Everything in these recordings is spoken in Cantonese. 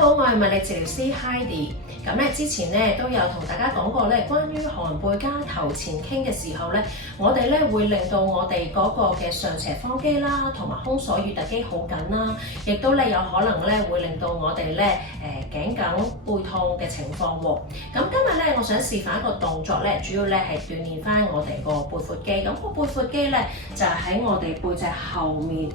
好，我係物理治療師 Heidi。咁咧之前咧都有同大家講過咧，關於寒背加頭前傾嘅時候咧，我哋咧會令到我哋嗰個嘅上斜方肌啦，同埋胸鎖乳突肌好緊啦，亦都咧有可能咧會令到我哋咧頸緊背痛嘅情況喎。咁今日咧我想示範一個動作咧，主要咧係鍛鍊翻我哋個背闊肌。咁個背闊肌咧就係喺我哋背脊後面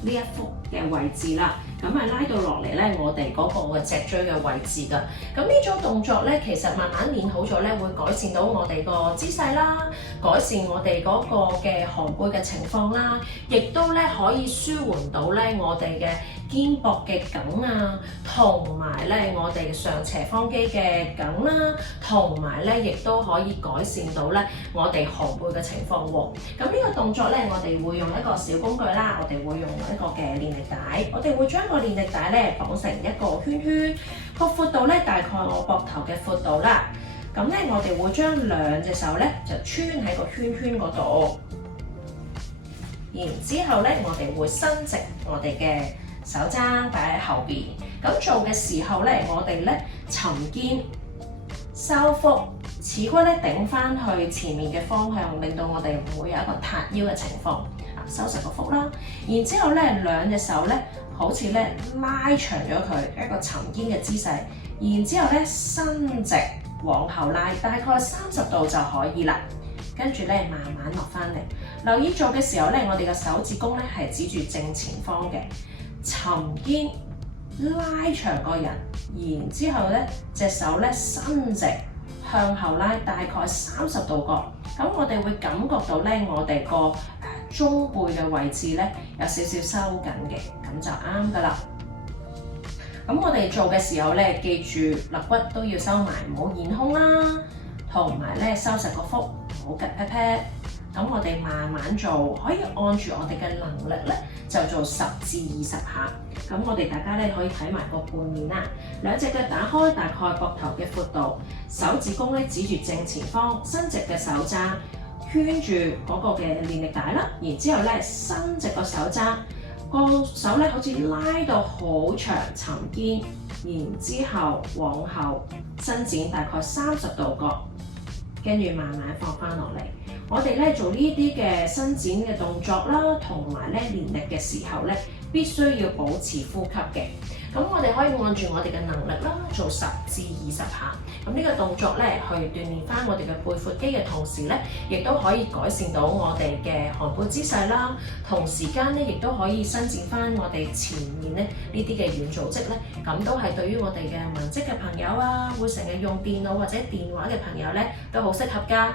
呢一幅嘅位置啦，咁係拉到落嚟咧，我哋嗰個嘅脊椎嘅位置㗎。咁呢種動作咧，其實慢慢練好咗咧，會改善到我哋個姿勢啦，改善我哋嗰個嘅寒背嘅情況啦，亦都咧可以舒緩到咧我哋嘅肩膊嘅緊啊，同埋咧我哋上斜方肌嘅緊啦，同埋咧亦都可以改善到咧我哋寒背嘅情況喎。咁呢個動作咧，我哋會用一個小工具啦，我哋會用一個嘅練力帶，我哋會將個練力帶咧綁成一個圈圈，個闊度咧大概我膊頭嘅闊度啦。咁咧我哋會將兩隻手咧就穿喺個圈圈嗰度，然之後咧我哋會伸直我哋嘅手踭擺喺後邊。咁做嘅時候咧，我哋咧沉肩收腹，恥骨咧頂翻去前面嘅方向，令到我哋唔會有一個塌腰嘅情況。收實個腹啦，然之後咧兩隻手咧好似咧拉長咗佢一個沉肩嘅姿勢，然之後咧伸直往後拉，大概30度就可以啦。跟住咧慢慢落翻嚟，留意做嘅時候咧，我哋嘅手指公咧係指住正前方嘅，沉肩拉長個人，然之後咧隻手咧伸直向後拉，大概30度角。咁我哋會感覺到咧我哋個中背嘅位置咧有少少收緊嘅，咁就啱噶啦。咁我哋做嘅時候咧，記住肋骨都要收埋，唔好現胸啦，同埋咧收實個腹，唔好趌 pat pat。咁我哋慢慢做，可以按住我哋嘅能力咧，就做10至20下。咁我哋大家咧可以睇埋個背面啦，兩隻腳打開，大概膊頭嘅闊度，手指公咧指住正前方，伸直嘅手踭圈住嗰個嘅練力帶啦，然之後咧伸直個手踭，個手咧好似拉到好長沉肩，然之後往後伸展大概30度角，跟住慢慢放翻落嚟。我哋咧做呢啲嘅伸展嘅動作啦，同埋咧練力嘅時候咧，必須要保持呼吸嘅。咁我哋可以按住我哋嘅能力啦，做10至20下。咁呢個動作咧，去鍛鍊翻我哋嘅背闊肌嘅同時咧，亦都可以改善到我哋嘅寒背姿勢啦。同時間咧，亦都可以伸展翻我哋前面咧呢啲嘅軟組織咧。咁都係對於我哋嘅文職嘅朋友啊，會成日用電腦或者電話嘅朋友咧，都好適合㗎。